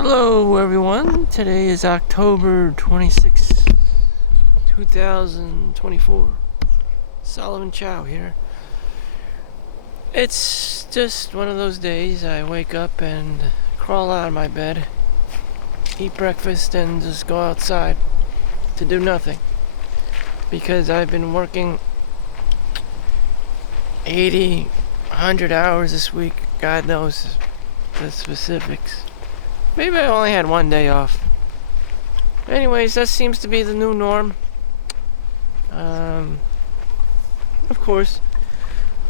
Hello everyone, today is October 26th, 2024. Solomon Chau here. It's just one of those days I wake up and crawl out of my bed, eat breakfast, and just go outside to do nothing. Because I've been working 80, 100 hours this week, God knows the specifics. Maybe I only had one day off. Anyways, that seems to be the new norm. Of course,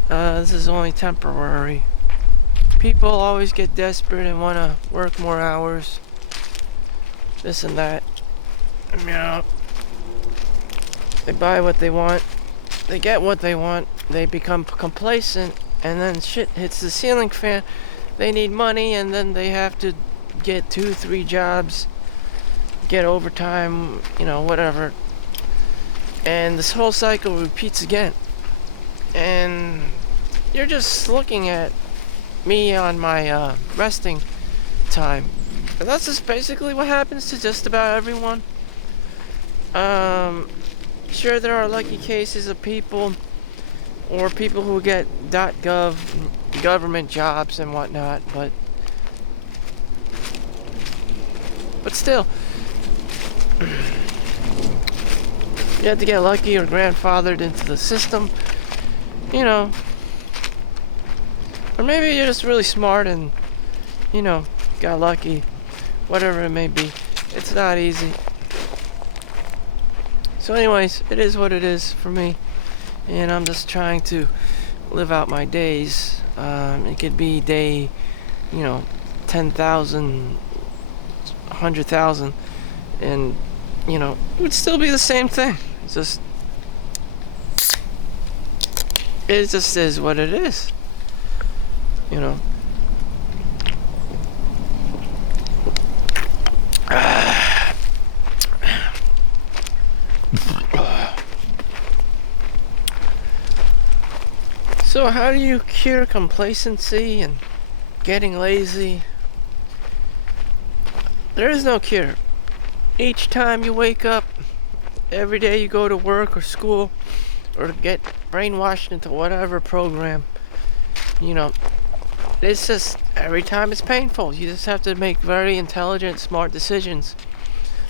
this is only temporary. People always get desperate and want to work more hours. This and that. You know, they buy what they want. They get what they want. They become complacent, and then shit hits the ceiling fan. They need money, and then they have to get 2-3 jobs, get overtime, whatever, and this whole cycle repeats again. And you're just looking at me on my resting time, and that's just basically what happens to just about everyone. Sure, there are lucky cases of people or people who get .gov government jobs and whatnot, but still, you have to get lucky or grandfathered into the system, or maybe you're just really smart and, got lucky, whatever it may be. It's not easy. So anyways, it is what it is for me, and I'm just trying to live out my days. It could be day, 10,000, 100,000, and it would still be the same thing. It just is what it is. So how do you cure complacency and getting lazy? There is no cure. Each time you wake up, every day you go to work or school or get brainwashed into whatever program, it's just every time it's painful. You just have to make very intelligent, smart decisions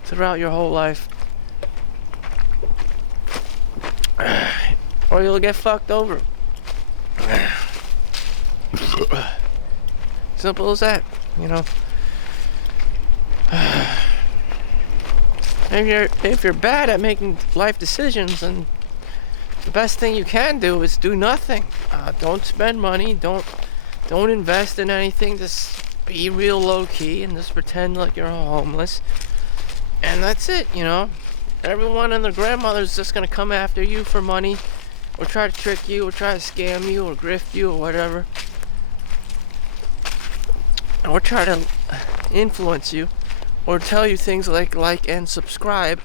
throughout your whole life. Or you'll get fucked over. Simple as that, If you're bad at making life decisions, then the best thing you can do is do nothing. Don't spend money. Don't invest in anything. Just be real low key and just pretend like you're homeless. And that's it. Everyone and their grandmother's just gonna come after you for money, or try to trick you, or try to scam you, or grift you, or whatever, or try to influence you, or tell you things like and subscribe.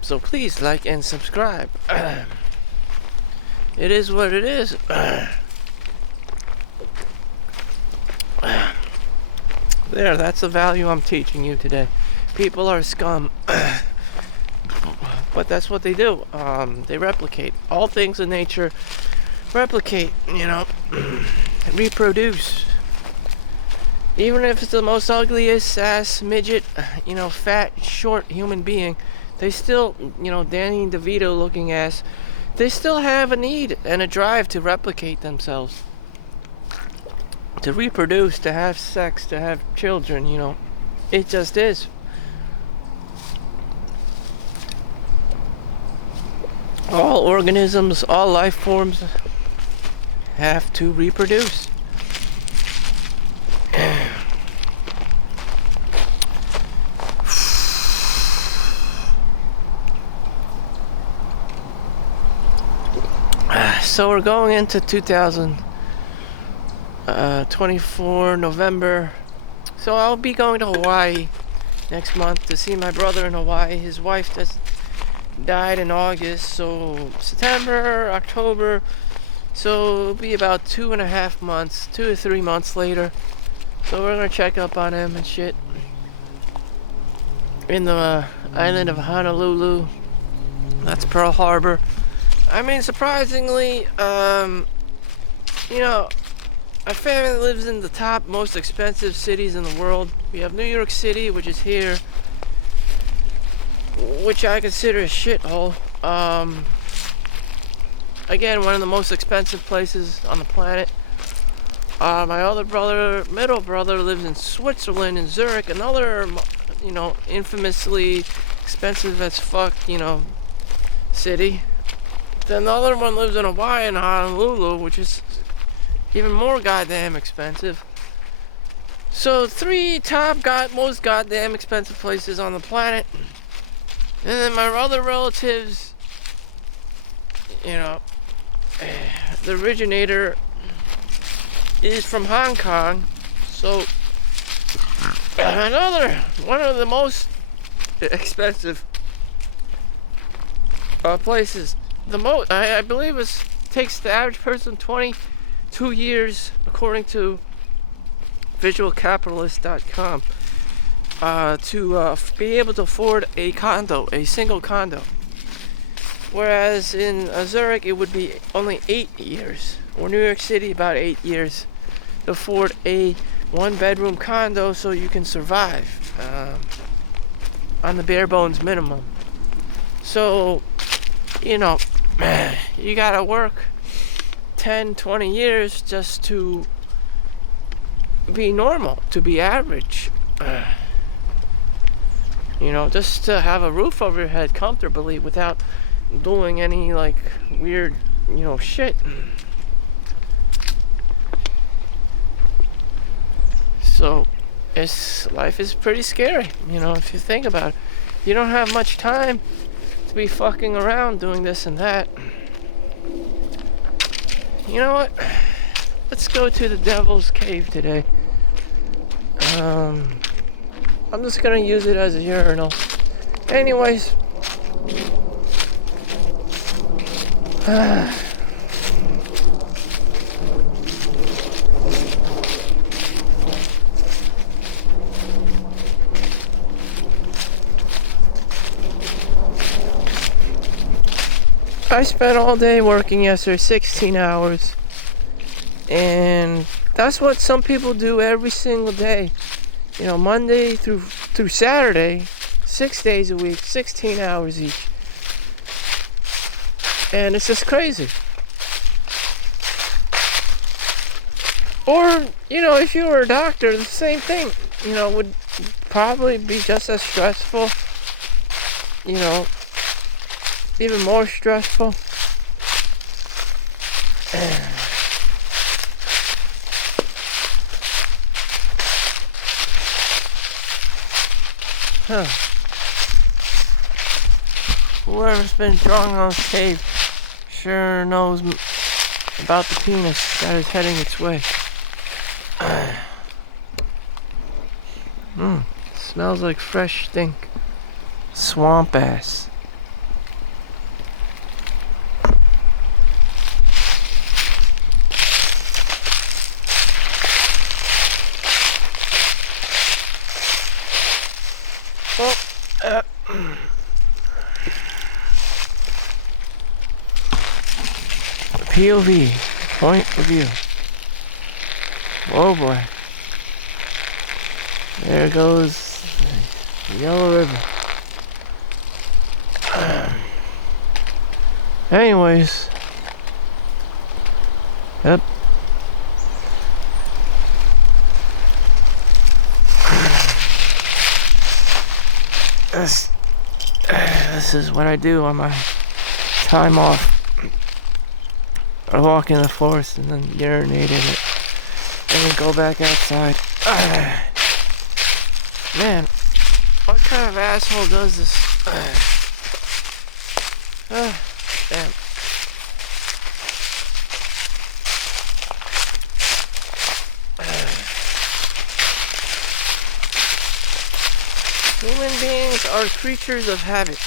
So please like and subscribe. It is what it is. There, that's the value I'm teaching you today. People are scum. But that's what they do. They replicate. All things in nature replicate, reproduce. Even if it's the most ugliest ass midget, fat, short human being, they still, Danny DeVito looking ass, they still have a need and a drive to replicate themselves. To reproduce, to have sex, to have children, It just is. All organisms, all life forms have to reproduce. So we're going into 2024 November. So I'll be going to Hawaii next month to see my brother in Hawaii. His wife just died in August, so September, October. So it'll be about 2.5 months, 2 to 3 months later. So we're gonna check up on him and shit. In the island of Honolulu. That's Pearl Harbor. I mean, surprisingly, you know, my family lives in the top most expensive cities in the world. We have New York City, which is here, which I consider a shithole. Again, one of the most expensive places on the planet. My other brother, middle brother, lives in Switzerland, in Zurich, another, infamously expensive as fuck, city. Then the other one lives in Hawaii, in Honolulu, which is even more goddamn expensive. So 3 top most goddamn expensive places on the planet. And then my other relatives, the originator is from Hong Kong. So another one of the most expensive places. I believe it takes the average person 22 years, according to visualcapitalist.com, to be able to afford a single condo. Whereas in Zurich it would be only 8 years, or New York City about 8 years, to afford a 1-bedroom condo so you can survive on the bare bones minimum. So, you gotta work 10, 20 years just to be normal, to be average. Just to have a roof over your head comfortably without doing any weird, shit. So life is pretty scary, if you think about it. You don't have much time to be fucking around doing this and that. You know what? Let's go to the Devil's Cave today. I'm just gonna use it as a urinal. Anyways. I spent all day working yesterday, 16 hours. And that's what some people do every single day. Monday through Saturday, 6 days a week, 16 hours each. And it's just crazy. Or, if you were a doctor, the same thing, would probably be just as stressful, even more stressful. Whoever's been drawing on this cave sure knows about the penis that is heading its way. Smells like fresh stink. Swamp ass. POV, point of view. Oh boy. There goes the Yellow River. Anyways. Yep. This is what I do on my time off. I walk in the forest and then urinate in it, and then go back outside. Man, what kind of asshole does this? Damn. Human beings are creatures of habit.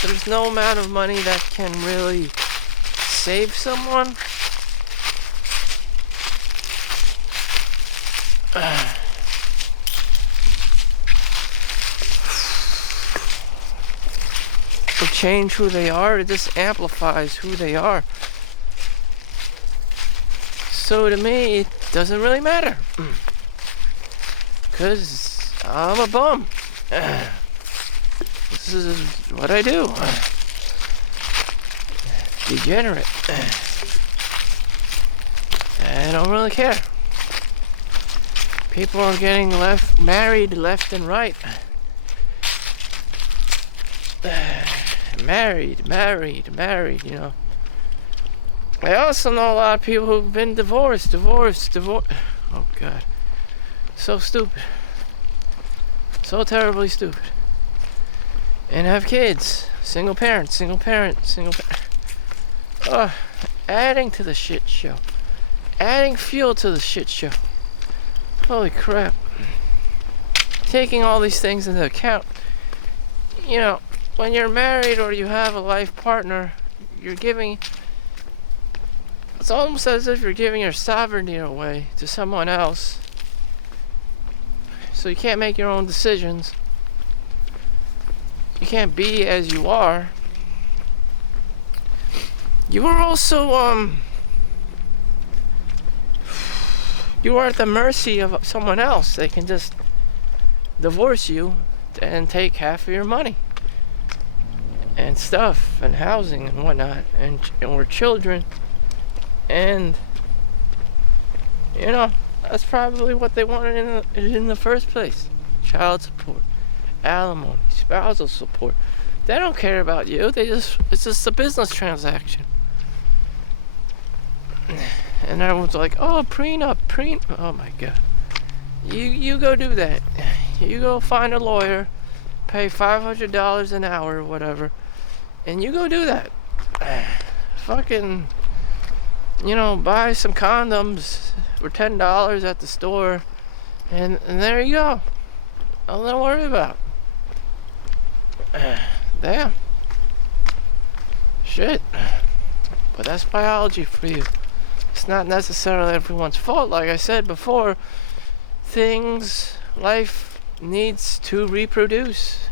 There's no amount of money that can really save someone. or change who they are. It just amplifies who they are. So to me, it doesn't really matter. Because I'm a bum. This is what I do. Degenerate. I don't really care. People are getting married left and right. Married, you know. I also know a lot of people who've been divorced. Oh God. So stupid. So terribly stupid. And have kids. Single parent. Adding to the shit show. Adding fuel to the shit show. Holy crap. Taking all these things into account. You know, when you're married or you have a life partner, it's almost as if you're giving your sovereignty away to someone else. So you can't make your own decisions. You can't be as you are. You are also, you are at the mercy of someone else. They can just divorce you and take half of your money and stuff and housing and whatnot, and we're children, and you know, that's probably what they wanted in the first place. Child support, alimony, spousal support. They don't care about you. It's just a business transaction. And everyone's like, oh, prenup. Oh my God. You go do that. You go find a lawyer, pay $500 an hour or whatever, and you go do that. Fucking, you know, buy some condoms for $10 at the store, and there you go. Nothing to worry about. Damn. Shit. But that's biology for you. It's not necessarily everyone's fault. Like I said before, life needs to reproduce.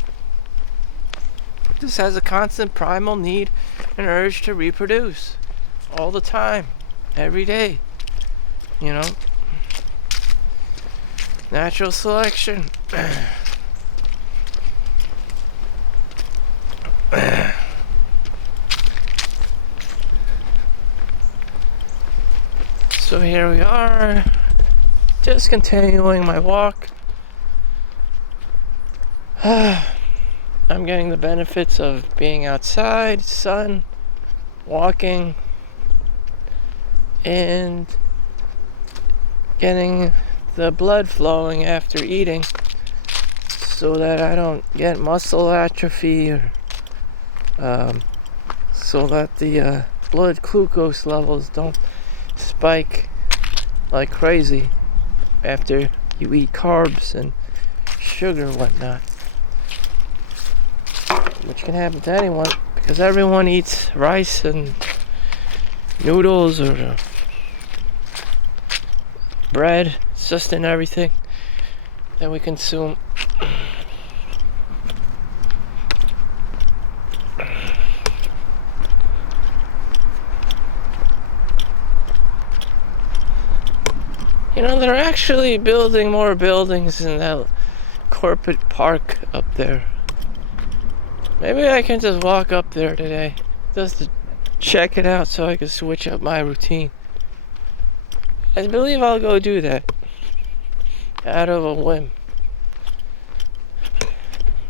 This has a constant primal need and urge to reproduce. All the time. Every day. You know? Natural selection. So here we are, just continuing my walk. I'm getting the benefits of being outside, sun, walking, and getting the blood flowing after eating so that I don't get muscle atrophy, or so that the blood glucose levels don't spike like crazy after you eat carbs and sugar and whatnot, which can happen to anyone because everyone eats rice and noodles or bread. It's just in everything that we consume. You know, they're actually building more buildings in that corporate park up there. Maybe I can just walk up there today just to check it out so I can switch up my routine. I believe I'll go do that out of a whim.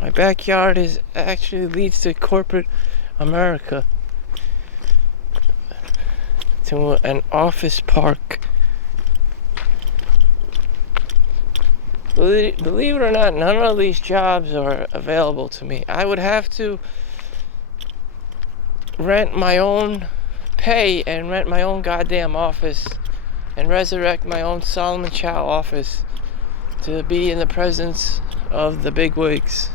My backyard actually leads to corporate America, to an office park. Believe it or not, none of these jobs are available to me. I would have to pay and rent my own goddamn office and resurrect my own Solomon Chau office to be in the presence of the bigwigs.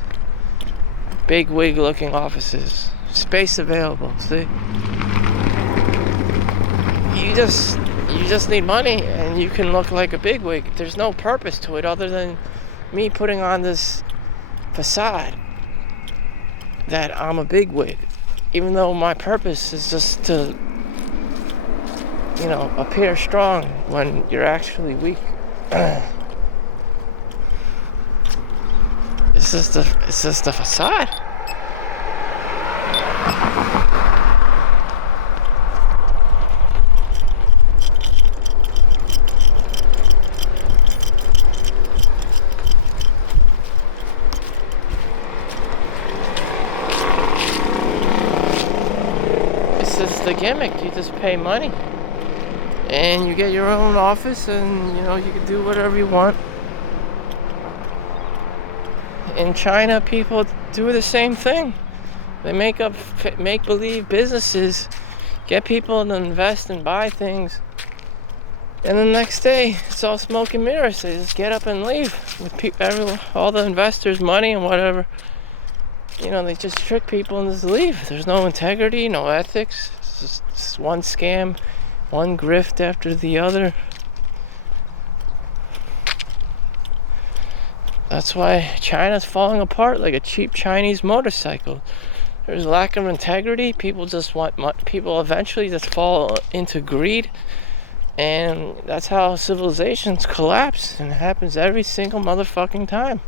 Big wig looking offices. Space available, see? you just need money and you can look like a bigwig. There's no purpose to it other than me putting on this facade that I'm a bigwig, even though my purpose is just to, appear strong when you're actually weak. It's just a facade. It's just the gimmick. You just pay money and you get your own office, and you can do whatever you want. In China, people do the same thing. They make up make-believe businesses, get people to invest and buy things, and the next day it's all smoke and mirrors. They just get up and leave with all the investors' money and whatever. They just trick people and just leave. There's no integrity, no ethics. It's just one scam, one grift after the other. That's why China's falling apart like a cheap Chinese motorcycle. There's a lack of integrity. People just want people eventually just fall into greed, and that's how civilizations collapse. And it happens every single motherfucking time.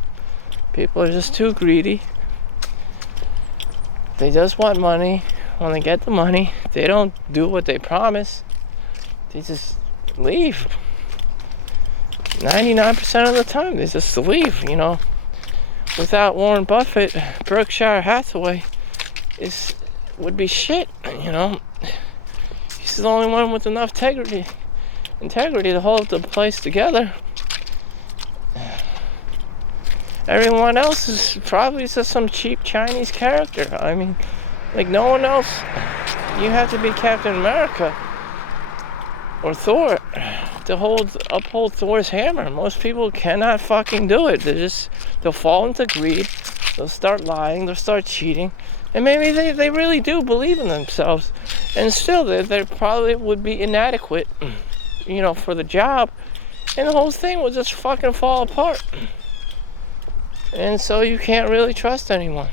People are just too greedy. They just want money. When they get the money, they don't do what they promise. They just leave. 99% of the time, they just leave, Without Warren Buffett, Berkshire Hathaway would be shit, He's the only one with enough integrity to hold the place together. Everyone else is probably just some cheap Chinese character. I mean, like no one else. You have to be Captain America or Thor to uphold Thor's hammer. Most people cannot fucking do it. They'll fall into greed. They'll start lying. They'll start cheating. And maybe they really do believe in themselves. And still, they probably would be inadequate, for the job. And the whole thing will just fucking fall apart. And so you can't really trust anyone.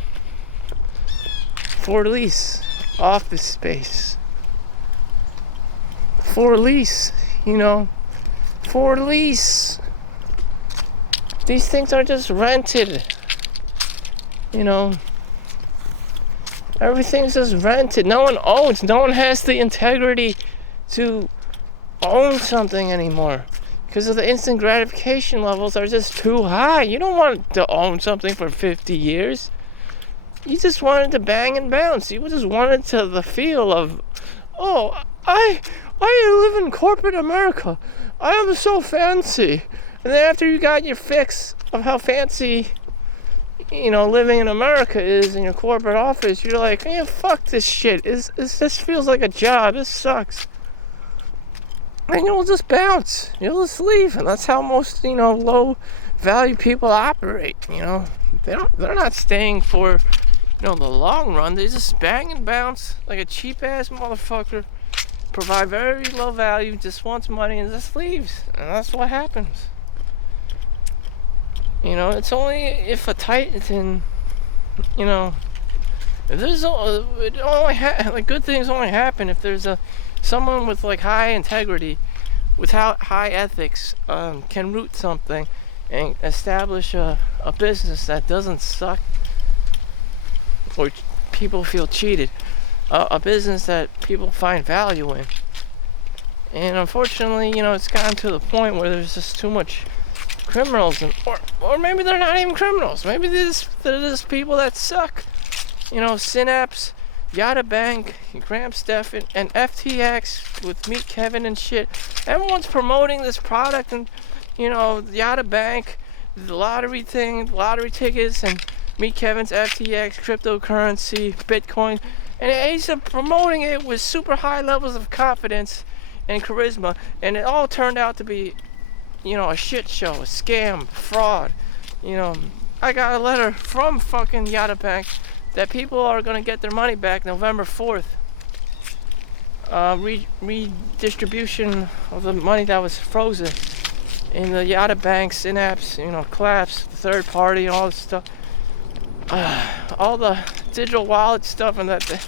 For lease, office space. For lease, for lease. These things are just rented. Everything's just rented. No one owns. No one has the integrity to own something anymore. Because of the instant gratification levels are just too high. You don't want to own something for 50 years. You just wanted to bang and bounce. You just wanted the feel of, I live in corporate America. I am so fancy. And then after you got your fix of how fancy, living in America is in your corporate office, you're like, fuck this shit. This feels like a job. This sucks. And you'll just bounce. You'll just leave. And that's how most, low value people operate, They're not staying for, the long run. They just bang and bounce like a cheap ass motherfucker. Provide very low value, just wants money and just leaves. And that's what happens. It's only if a titan, if there's good things only happen if there's someone with like high integrity, without high ethics, can root something and establish a business that doesn't suck or people feel cheated, a business that people find value in. And unfortunately, it's gotten to the point where there's just too much criminals, or maybe they're not even criminals. Maybe they're just people that suck. Synapse, Yada Bank, Graham Stephan, and FTX with Meet Kevin and shit. Everyone's promoting this product, and Yada Bank, the lottery thing, lottery tickets, and Meet Kevin's FTX, cryptocurrency, Bitcoin, and he's promoting it with super high levels of confidence and charisma, and it all turned out to be, a shit show, a scam, fraud. I got a letter from fucking Yada Bank that people are gonna get their money back November 4th. redistribution of the money that was frozen in the Yada Bank, Synapse, Collapse, third party, all this stuff. All the digital wallet stuff and that.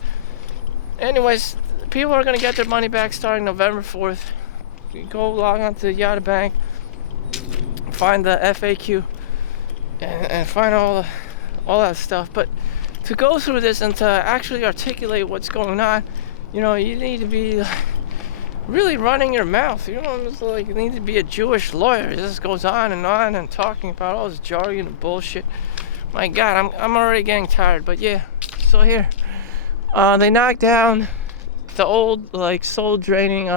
Anyways, people are going to get their money back starting November 4th. You go log on to Yada Bank, find the FAQ, and find all that stuff. But to go through this and to actually articulate what's going on, you need to be really running your mouth. It's like you need to be a Jewish lawyer. It just goes on and talking about all this jargon and bullshit. My God, I'm already getting tired. But yeah, so here, they knocked down the old soul draining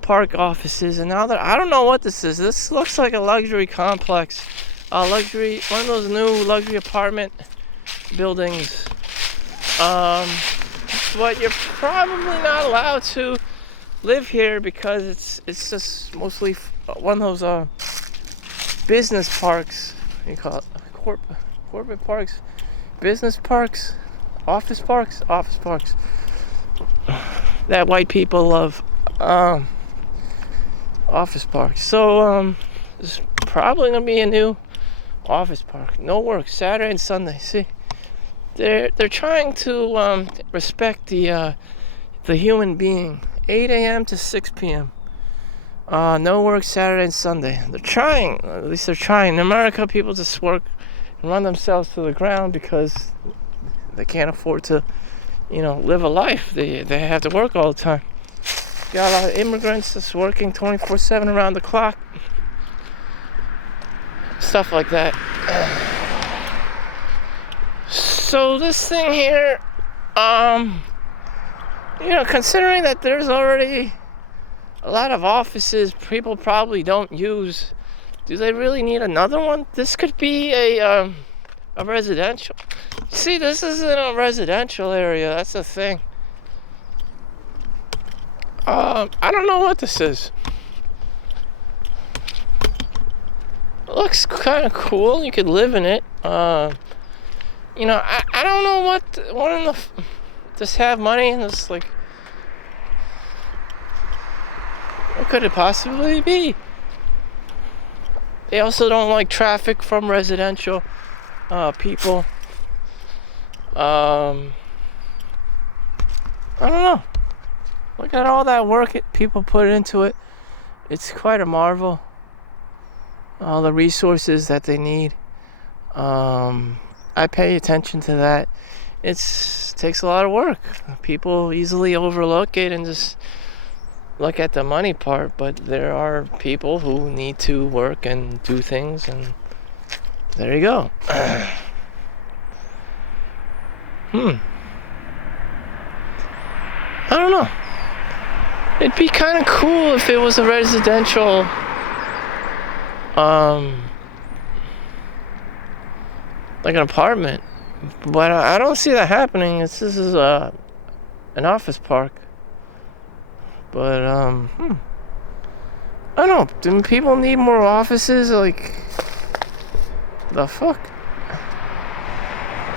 park offices, and now I don't know what this is. This looks like a luxury complex, one of those new luxury apartment buildings. But you're probably not allowed to live here because it's just mostly one of those business parks. What do you call it? Corporate parks, business parks, office parks that white people love. Office parks. So there's probably gonna be a new office park. No work Saturday and Sunday. See, they're trying to respect the human being. 8 a.m. to 6 p.m. No work Saturday and Sunday. They're trying. At least they're trying. In America, people just work and run themselves to the ground because they can't afford to, live a life. They have to work all the time. Got a lot of immigrants that's working 24/7 around the clock. Stuff like that. So this thing here, considering that there's already a lot of offices people probably don't use, do they really need another one? This could be a residential. See, this isn't a residential area. That's the thing. I don't know what this is. It looks kind of cool. You could live in it. I don't know what just have money and just what could it possibly be? They also don't like traffic from residential people. I don't know. Look at all that work people put into it. It's quite a marvel. All the resources that they need. I pay attention to that. It takes a lot of work. People easily overlook it and just look at the money part, but there are people who need to work and do things, and there you go. I don't know. It'd be kind of cool if it was a residential like an apartment, but I don't see that happening. This is an office park, but I don't know. Do people need more offices? The fuck?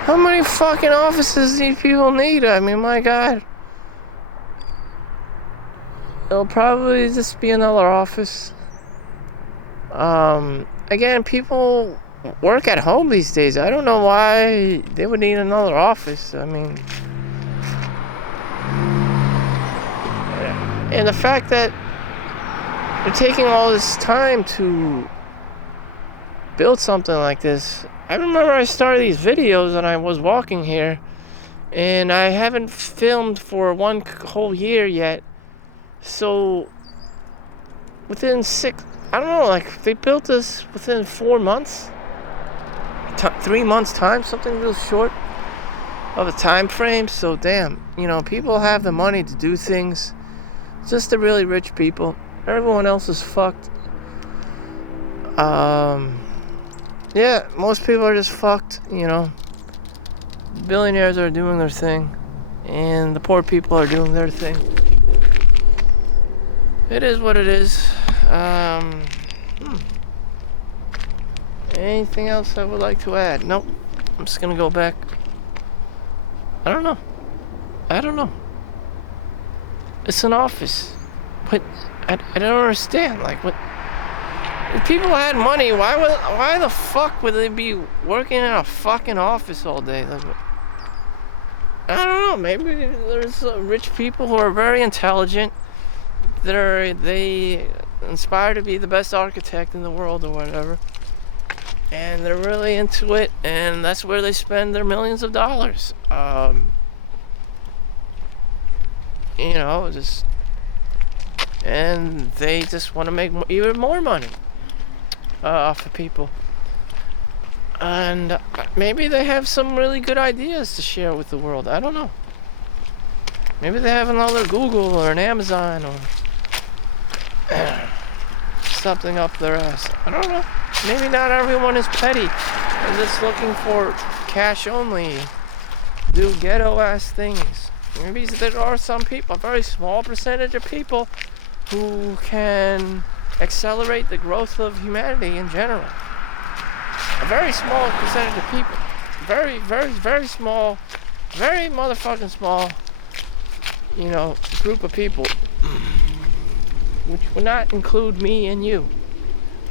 How many fucking offices do people need? I mean, my God. It'll probably just be another office. Again, people work at home these days. I don't know why they would need another office. I mean, and the fact that they're taking all this time to build something like this. I remember I started these videos and I was walking here, and I haven't filmed for one whole year yet. So within they built this within 4 months, 3 months time, something real short of a time frame. So damn, people have the money to do things. Just the really rich people. Everyone else is fucked. Yeah, most people are just fucked, Billionaires are doing their thing, and the poor people are doing their thing. It is what it is. Anything else I would like to add? Nope. I'm just gonna go back. I don't know. It's an office. But I don't understand. Like, what? If people had money, why the fuck would they be working in a fucking office all day? Like, I don't know. Maybe there's rich people who are very intelligent. They inspire to be the best architect in the world or whatever, and they're really into it, and that's where they spend their millions of dollars. Just and they just want to make even more money off of people. And maybe they have some really good ideas to share with the world. I don't know. Maybe they have another Google or an Amazon or something up their ass. I don't know. Maybe not everyone is petty and just looking for cash only, do ghetto ass things. Maybe there are some people, a very small percentage of people, who can accelerate the growth of humanity in general. A very small percentage of people. Very, very, very small, very motherfucking small, group of people. Which would not include me and you.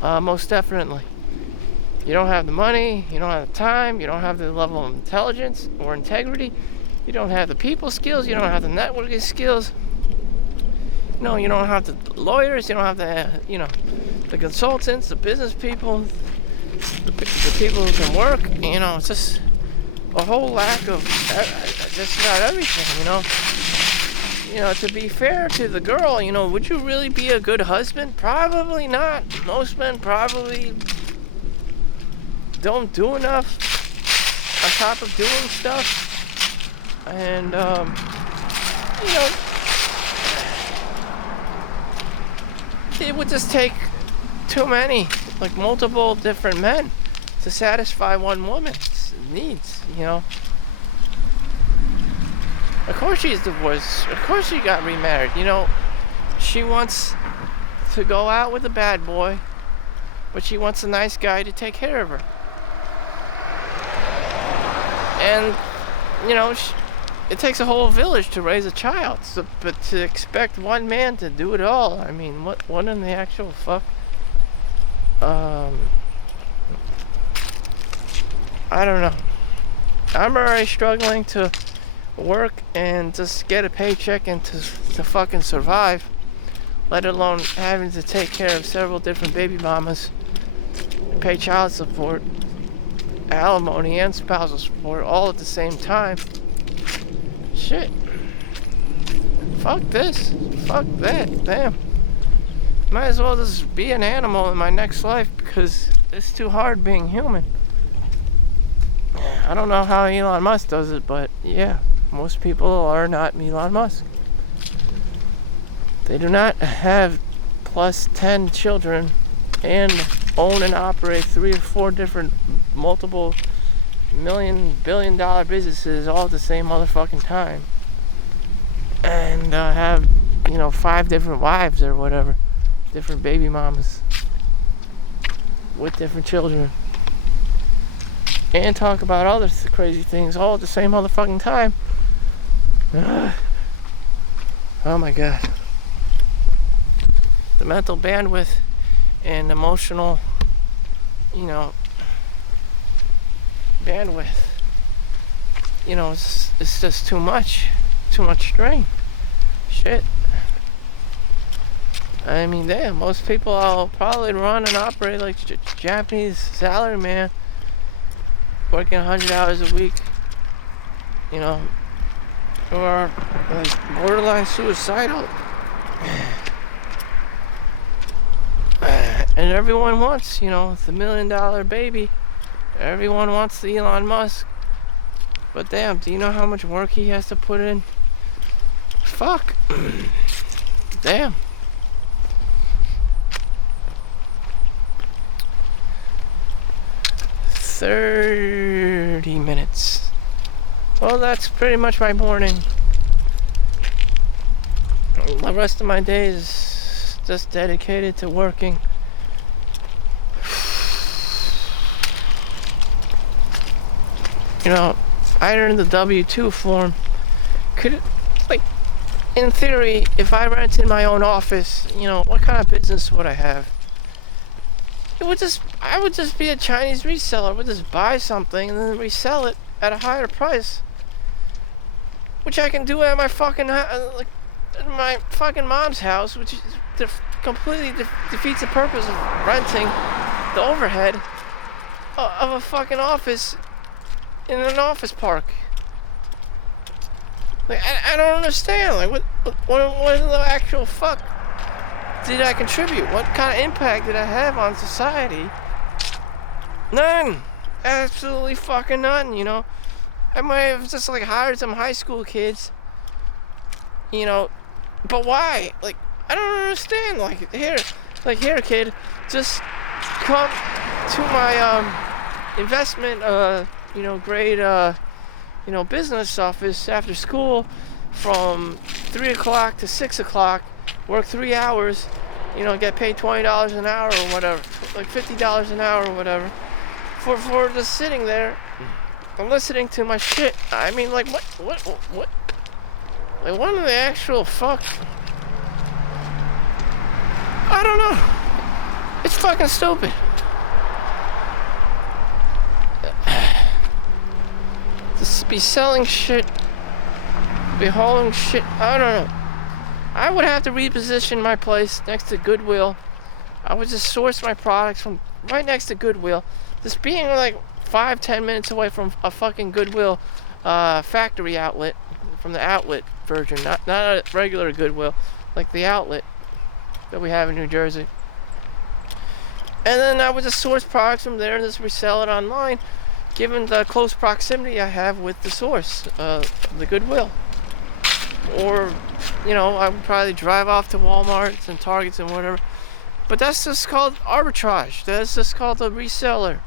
Most definitely. You don't have the money, you don't have the time, you don't have the level of intelligence or integrity, you don't have the people skills, you don't have the networking skills. You don't have the lawyers, you don't have the consultants, the business people, the people who can work. It's just a whole lack of just about everything. To be fair to the girl, would you really be a good husband? Probably not. Most men probably don't do enough on top of doing stuff. And, it would just take too many, like multiple different men to satisfy one woman's needs, Of course she's divorced. Of course she got remarried. She wants to go out with a bad boy, but she wants a nice guy to take care of her. And, it takes a whole village to raise a child. But to expect one man to do it all, I mean, what in the actual fuck? I don't know. I'm already struggling to work and just get a paycheck and to fucking survive, let alone having to take care of several different baby mamas, pay child support, alimony, and spousal support all at the same time. Shit. Fuck this. Fuck that. Damn. Might as well just be an animal in my next life because it's too hard being human. I don't know how Elon Musk does it, but yeah, most people are not Elon Musk. They do not have plus 10 children and own and operate 3 or 4 different multiple billion-dollar businesses all at the same motherfucking time. And have, 5 different wives or whatever. Different baby mamas. With different children. And talk about other crazy things all at the same motherfucking time. Oh my god. The mental bandwidth and emotional, bandwidth, it's just too much strain. Shit. I mean, damn, most people will probably run and operate like Japanese salaryman, working 100 hours a week, or like borderline suicidal. And everyone wants, the $1 million baby. Everyone wants the Elon Musk. But damn, do you know how much work he has to put in? Fuck. Damn. $30 minutes. Well, that's pretty much my morning. The rest of my day is just dedicated to working. I earned the W-2 form. in theory, if I rented my own office, what kind of business would I have? I would just be a Chinese reseller. I would just buy something and then resell it at a higher price, which I can do at my fucking like at my fucking mom's house, which completely defeats the purpose of renting the overhead of a fucking office in an office park. Like, I don't understand. Like, what in the actual fuck did I contribute? What kind of impact did I have on society? None. Absolutely fucking none, I might have just, like, hired some high school kids, but why? Like, I don't understand. Like, here, kid, just come to my, investment, grade, business office after school from 3 o'clock to 6 o'clock, work 3 hours, get paid $20 an hour or whatever, like $50 an hour or whatever, for just sitting there and listening to my shit. I mean, like, what, like, what in the actual fuck? I don't know. It's fucking stupid. To be selling shit, be hauling shit, I don't know. I would have to reposition my place next to Goodwill. I would just source my products from right next to Goodwill. Just being like 5-10 minutes away from a fucking Goodwill factory outlet, from the outlet version, not a regular Goodwill, like the outlet that we have in New Jersey. And then I would just source products from there and just resell it online, given the close proximity I have with the source, the Goodwill. Or, I would probably drive off to Walmarts and Targets and whatever. But that's just called arbitrage. That's just called a reseller.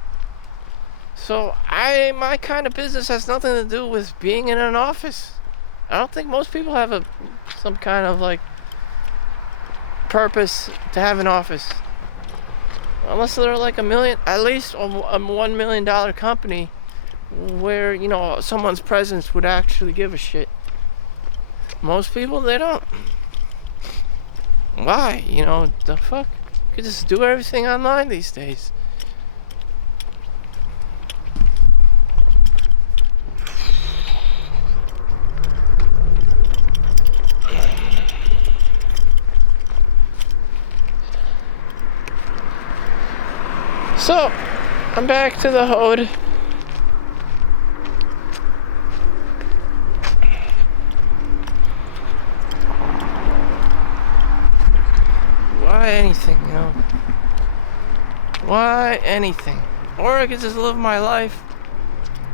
So my kind of business has nothing to do with being in an office. I don't think most people have some kind of, like, purpose to have an office. Unless they're like at least a $1 million company where, someone's presence would actually give a shit. Most people, they don't. Why? The fuck? You could just do everything online these days. So, I'm back to the hood. Why anything, Why anything? Or I could just live my life,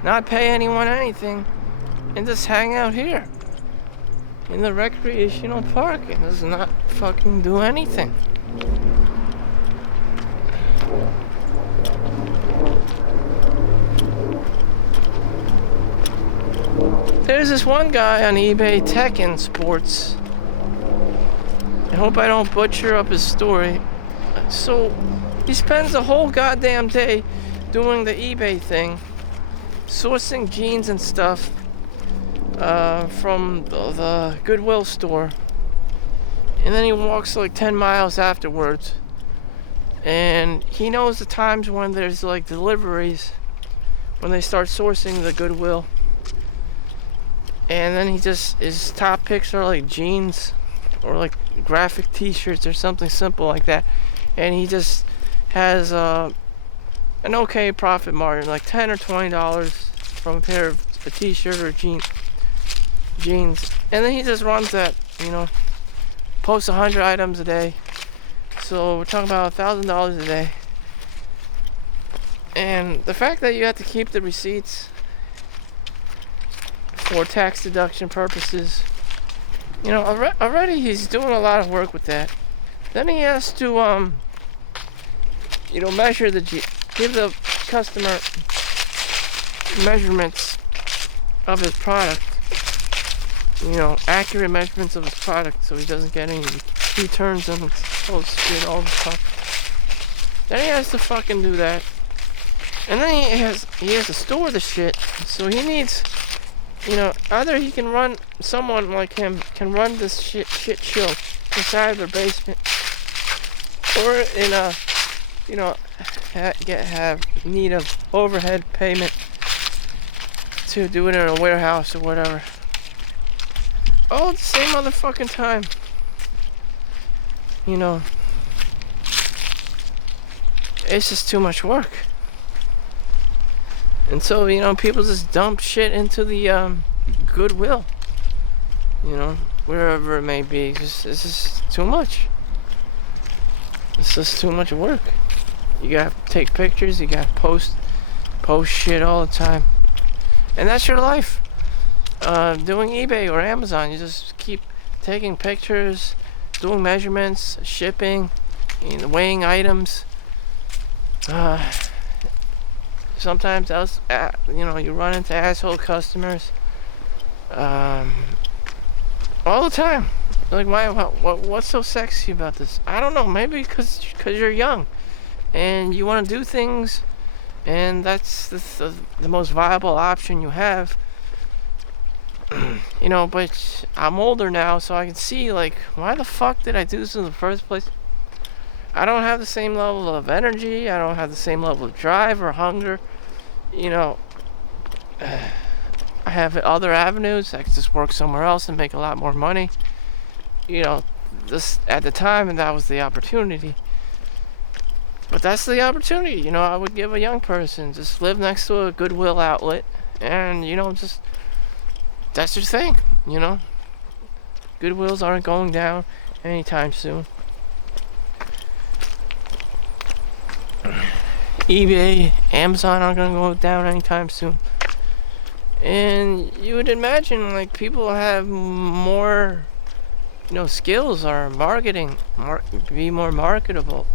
not pay anyone anything, and just hang out here in the recreational park and just not fucking do anything. There's this one guy on eBay, Tech and Sports. I hope I don't butcher up his story. So, he spends the whole goddamn day doing the eBay thing, sourcing jeans and stuff from the Goodwill store. And then he walks like 10 miles afterwards. And he knows the times when there's like deliveries, when they start sourcing the Goodwill. And then his top picks are like jeans or like graphic t-shirts or something simple like that. And he just has an okay profit margin, like $10 or $20 from a pair of a t-shirt or jeans. And then he just runs that, posts 100 items a day. So we're talking about $1,000 a day. And the fact that you have to keep the receipts for tax deduction purposes, already he's doing a lot of work with that. Then he has to, measure give the customer measurements of his product, accurate measurements of his product, so he doesn't get any returns on shit all the time. Then he has to fucking do that, and then he has to store the shit, so he needs either he can run, someone like him can run this shit show inside their basement, or in a, have need of overhead payment to do it in a warehouse or whatever. All at the same motherfucking time. It's just too much work. And so, people just dump shit into the Goodwill. Wherever it may be. It's just too much. It's just too much work. You gotta take pictures, you gotta post shit all the time. And that's your life. Doing eBay or Amazon, you just keep taking pictures, doing measurements, shipping, weighing items. Sometimes you run into asshole customers. All the time. Like, what's so sexy about this? I don't know. Maybe because you're young and you want to do things, and that's the most viable option you have. But I'm older now, so I can see, like, why the fuck did I do this in the first place? I don't have the same level of energy. I don't have the same level of drive or hunger. I have other avenues. I could just work somewhere else and make a lot more money. This at the time, and that was the opportunity. But that's the opportunity, I would give a young person. Just live next to a Goodwill outlet, and just that's your thing. Goodwills aren't going down anytime soon. eBay, Amazon aren't going to go down anytime soon. And you would imagine, like, people have more, skills or marketing, be more marketable.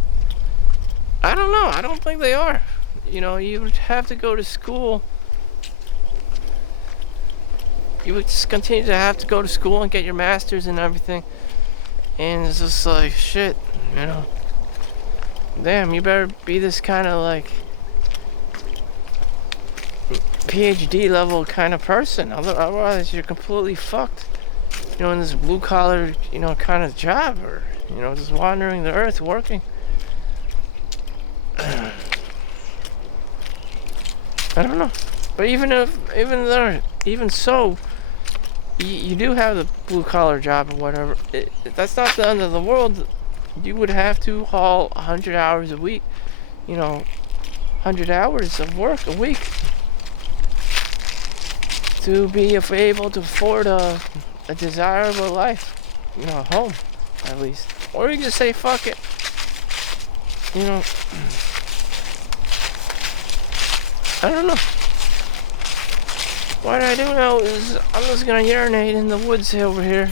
I don't know. I don't think they are. You would have to go to school. You would just continue to have to go to school and get your master's and everything. And it's just like, shit, Damn, you better be this kind of, like, PhD level kind of person. Otherwise, you're completely fucked. In this blue collar, kind of job, or, just wandering the earth working. I don't know. But even so, you do have the blue collar job or whatever. That's not the end of the world. You would have to haul 100 hours a week. 100 hours of work a week to be able to afford a desirable life. A home, at least. Or you just say, fuck it. I don't know. What I do know is I'm just gonna urinate in the woods over here.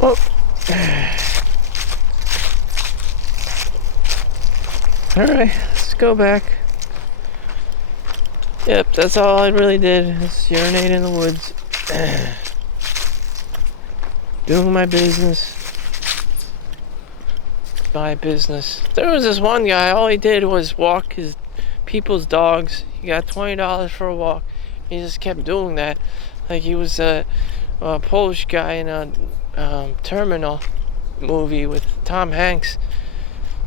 Well, alright, let's go back. Yep, that's all I really did, is urinate in the woods. Doing my business. My business. There was this one guy, all he did was walk his people's dogs. He got $20 for a walk. He just kept doing that. Like he was a Polish guy in a Terminal movie with Tom Hanks,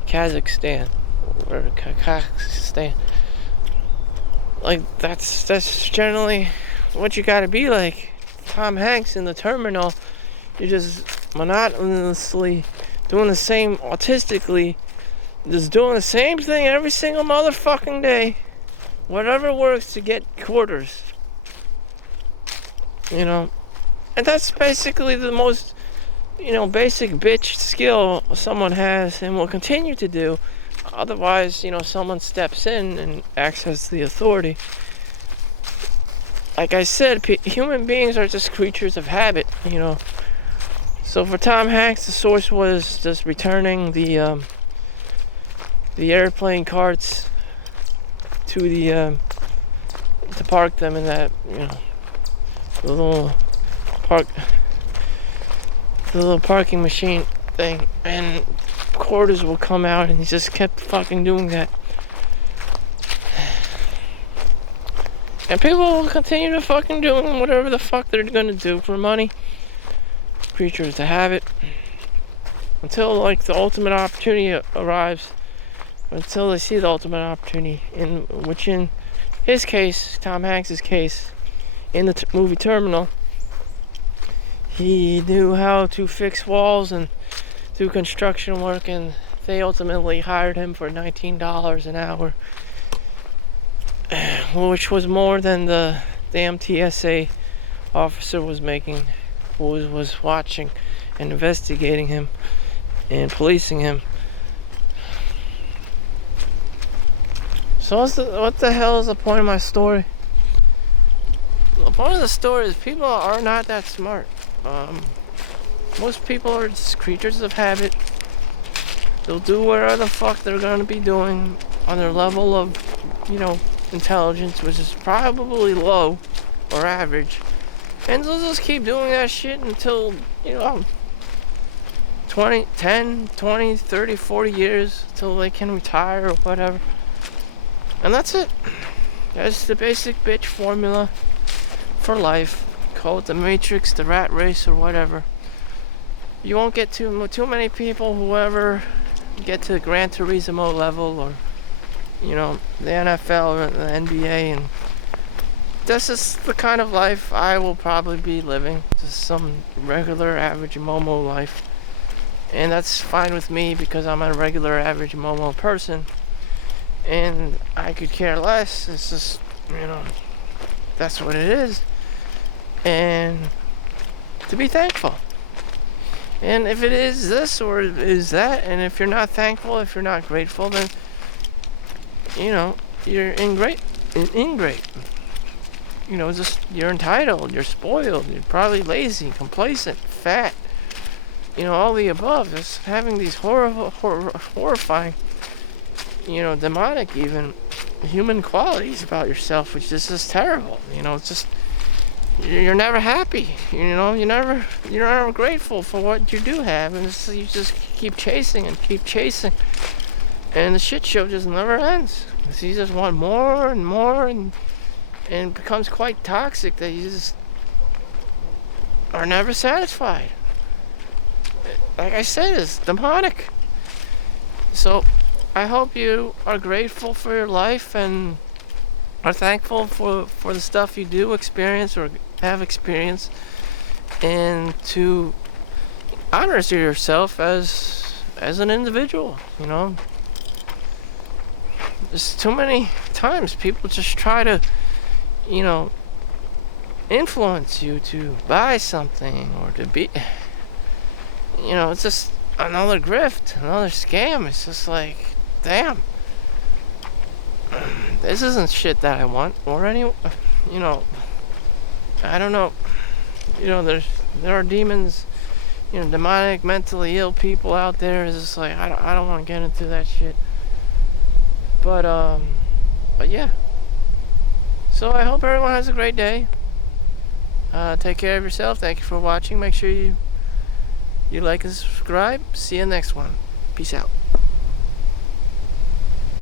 Kazakhstan or Kazakhstan. Like that's generally what you gotta be like. Tom Hanks in the Terminal. You're just monotonously doing the same, autistically, just doing the same thing every single motherfucking day, whatever works to get quarters. You know, and that's basically the most, basic bitch skill someone has and will continue to do. Otherwise, someone steps in and acts as the authority. Like I said, human beings are just creatures of habit, So for Tom Hanks, the source was just returning the airplane carts to to park them in that, the little parking machine thing, and quarters will come out, and he just kept fucking doing that. And people will continue to fucking do whatever the fuck they're gonna do for money. Creatures to have it. Until, like, the ultimate opportunity arrives. Until they see the ultimate opportunity. Which in his case, Tom Hanks' case, in the movie Terminal, he knew how to fix walls and do construction work, and they ultimately hired him for $19 an hour. Which was more than the damn TSA officer was making, who was watching and investigating him and policing him. So what the hell is the point of my story? The point of the story is people are not that smart. Most people are just creatures of habit. They'll do whatever the fuck they're gonna be doing on their level of, intelligence, which is probably low or average, and they'll just keep doing that shit until 10, 20, 30, 40 years until they can retire or whatever, and that's it. That's the basic bitch formula for life. Call it the Matrix, the rat race, or whatever. You won't get too many people who ever get to the Gran Turismo level, or the NFL or the NBA, and this is the kind of life I will probably be living. Just some regular average Momo life. And that's fine with me because I'm a regular average Momo person. And I could care less. It's just, that's what it is. And to be thankful. And if it is this or is that, and if you're not thankful, if you're not grateful, then you're ingrate. Just you're entitled, you're spoiled, you're probably lazy, complacent, fat. All the above. Just having these horrifying, demonic even human qualities about yourself, which is just terrible. It's just you're never happy. You're never grateful for what you do have, and you just keep chasing and keep chasing. And the shit show just never ends. So you just want more and more, and it becomes quite toxic that you just are never satisfied. Like I said, it's demonic. So I hope you are grateful for your life and are thankful for the stuff you do experience or have experienced, and to honor yourself as an individual. There's too many times people just try to, influence you to buy something or to be, it's just another grift, another scam. It's just like, damn, this isn't shit that I want or any, I don't know, there are demons, demonic, mentally ill people out there. It's just like, I don't want to get into that shit. But yeah. So I hope everyone has a great day. Take care of yourself. Thank you for watching. Make sure you like and subscribe. See you next one. Peace out.